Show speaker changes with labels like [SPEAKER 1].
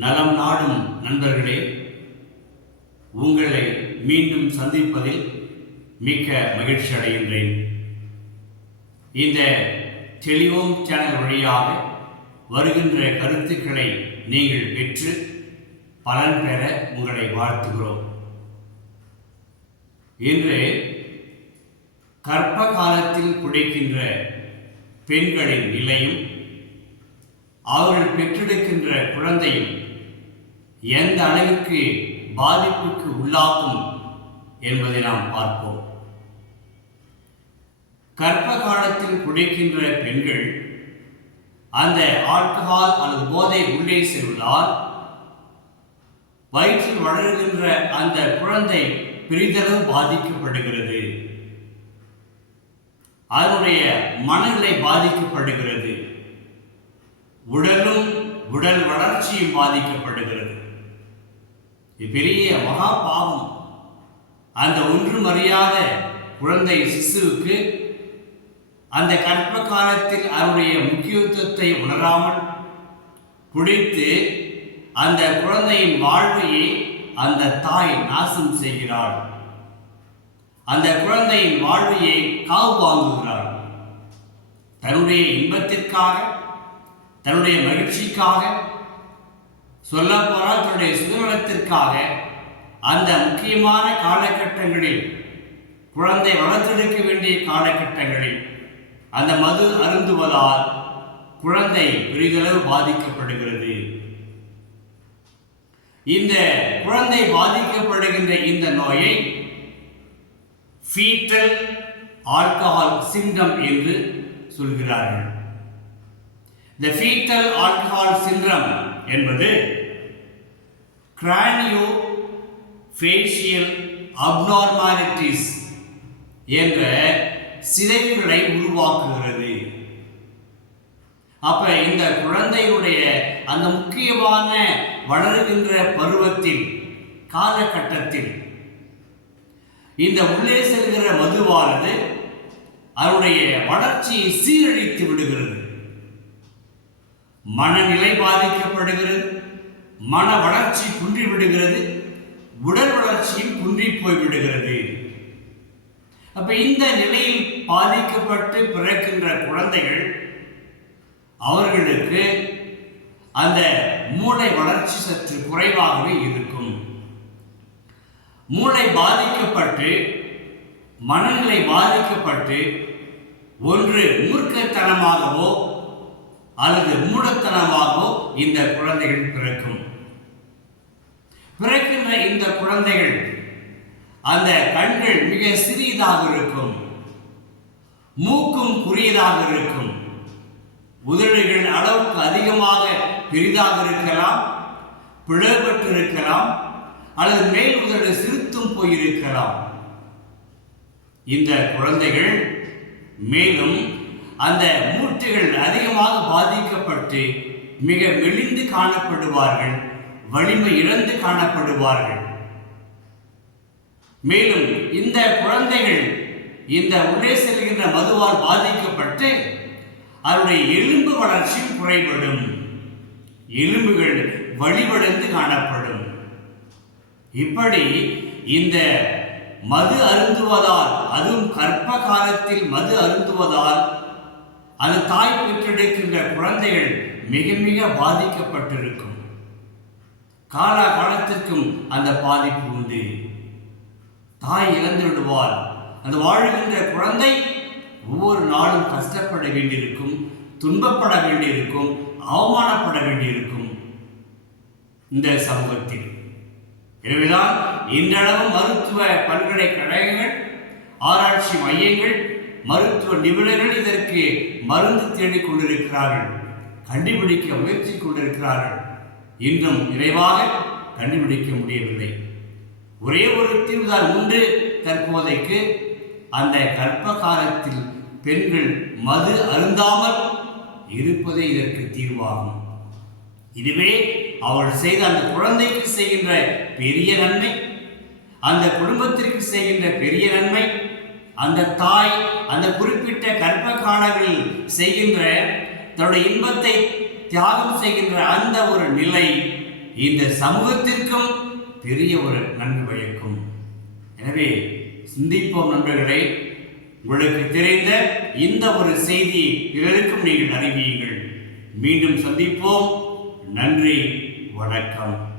[SPEAKER 1] நலம் நாடும் நண்பர்களே உங்களை மீண்டும் சந்திப்பதில் மிக்க மகிழ்ச்சி அடைகின்றேன். இந்த தெளிவோம் சேனல் வழியாக வருகின்ற கருத்துக்களை நீங்கள் பெற்று பலன் பெற உங்களை வாழ்த்துகிறோம். இன்று கர்ப்ப காலத்தில் குடிக்கின்ற பெண்களின் நிலையும் அவர்கள் பெற்றெடுக்கின்ற குழந்தையும் எந்த அளவிற்கு பாதிப்புக்கு உள்ளாகும் என்பதை நாம் பார்ப்போம். கர்ப்ப காலத்தில் குடிக்கின்ற பெண்கள் அந்த ஆல்கஹால் அல்லது போதை உள்ளே செல்வதால் வயிற்றில் வளர்கின்ற அந்த குழந்தை பெரிதளவு பாதிக்கப்படுகிறது. அதனுடைய மனநிலை பாதிக்கப்படுகிறது. உடலும் உடல் வளர்ச்சியும் பாதிக்கப்படுகிறது. பெரிய மகா பாவம். அந்த ஒன்றும் அறியாத குழந்தை சிசுவுக்கு அந்த கற்ப காலத்தில் அவருடைய முக்கியத்துவத்தை உணராமல் குடித்து அந்த குழந்தையின் வாழ்வையை அந்த தாய் நாசம் செய்கிறாள். அந்த குழந்தையின் வாழ்வையை காவு வாங்குகிறாள். தன்னுடைய இன்பத்திற்காக தன்னுடைய மகிழ்ச்சிக்காக சொல்ல போனால் தன்னுடைய சுதந்திரத்திற்காக அந்த முக்கியமான காலகட்டங்களில் குழந்தை வளர்த்தெடுக்க வேண்டிய காலகட்டங்களில் அந்த மது அருந்துவதால் குழந்தை பெரிதளவு பாதிக்கப்படுகிறது. இந்த குழந்தை பாதிக்கப்படுகின்ற இந்த நோயை ஃபீட்டல் ஆல்கஹால் சிண்டம் என்று சொல்கிறார்கள். இந்த ஃபீட்டல் ஆல்கஹால் சிண்ட்ரம் என்பது கிரானியோ ஃபேஷியல் அப்நார்மாலிட்டிஸ் என்ற சிதைவுகளை உருவாக்குகிறது. அப்ப இந்த குழந்தையுடைய அந்த முக்கியமான வளருகின்ற பருவத்தில் காலகட்டத்தில் இந்த உள்ளே செல்கிற மதுவானது அவருடைய வளர்ச்சியை சீரழித்து விடுகிறது. மனநிலை பாதிக்கப்படுகிறது மன வளர்ச்சி குன்றி விடுகிறது உடல் வளர்ச்சியும் குன்றி போய்விடுகிறது அப்ப இந்த நிலையில் பாதிக்கப்பட்டு பிறக்கின்ற குழந்தைகள் அவர்களுக்கு அந்த மூளை வளர்ச்சி சற்று குறைவாகவே இருக்கும். மூளை பாதிக்கப்பட்டு மனநிலை பாதிக்கப்பட்டு ஒன்று மூர்க்கத்தனமாகவோ அல்லது மூடத்தனமாகவோ இந்த குழந்தைகள் பிறக்கும். பிறக்கின்ற இந்த குழந்தைகள் அந்த கண்கள் மிக சிறியதாக இருக்கும். மூக்கும் குறியதாக இருக்கும். உதடுகள் அளவுக்கு அதிகமாக பெரிதாக இருக்கலாம் பிளவுபட்டு இருக்கலாம் அல்லது மேல் உதடு சிறுத்தும் போயிருக்கலாம். இந்த குழந்தைகள் மேலும் அந்த மூட்டுகள் அதிகமாக பாதிக்கப்பட்டு மிக மெலிந்து காணப்படுவார்கள் வலிமை இழந்து காணப்படுவார்கள். மேலும் இந்த குழந்தைகள் இந்த உள்ளே செல்கின்ற மதுவால் பாதிக்கப்பட்டு அவருடைய எலும்பு வளர்ச்சியும் குறைபடும். எலும்புகள் வழிபடைந்து காணப்படும். இப்படி இந்த மது அருந்துவதால் அதுவும் கற்ப காலத்தில் மது அருந்துவதால் அது தாய் பெற்றெடுக்கின்ற குழந்தைகள் மிக மிக பாதிக்கப்பட்டிருக்கும். கால காலத்திற்கும் அந்த பாதிப்பு உண்டு. தாய் இழந்து விடுவார் அந்த வாழ்கின்ற குழந்தை ஒவ்வொரு நாளும் கஷ்டப்பட வேண்டியிருக்கும் துன்பப்பட வேண்டியிருக்கும் அவமானப்பட வேண்டியிருக்கும் இந்த சமூகத்தில். எனவேதான் இன்றளவும் மருத்துவ பல்கலைக்கழகங்கள் ஆராய்ச்சி மையங்கள் மருத்துவ நிபுணர்கள் இதற்கு மருந்து தேடிக் கொண்டிருக்கிறார்கள் கண்டுபிடிக்க முயற்சி கொண்டிருக்கிறார்கள். இன்னும் விரைவாக கண்டுபிடிக்க முடியவில்லை. ஒரே ஒரு தீர்வுதான் உண்டு. தற்போதைக்கு அந்த கர்ப்ப காலத்தில் பெண்கள் மது அருந்தாமல் இருப்பதே இதற்கு தீர்வாகும். இதுவே அவள் செய்த அந்த குழந்தைக்கு செய்கின்ற பெரிய நன்மை. அந்த குடும்பத்திற்கு செய்கின்ற பெரிய நன்மை. அந்த தாய் அந்த குறிப்பிட்ட கர்ப்ப காலங்களில் செய்கின்ற தன்னுடைய இன்பத்தை தியாகம் செய்கின்ற அந்த ஒரு நிலை இந்த சமூகத்திற்கும் பெரிய ஒரு நன்மை பயக்கும் எனவே சிந்திப்போம் நண்பர்களே உங்களுக்கு தெரிந்த இந்த ஒரு செய்தி பிறருக்கும் நீங்கள் அறிவியுங்கள். மீண்டும் சந்திப்போம். நன்றி வணக்கம்.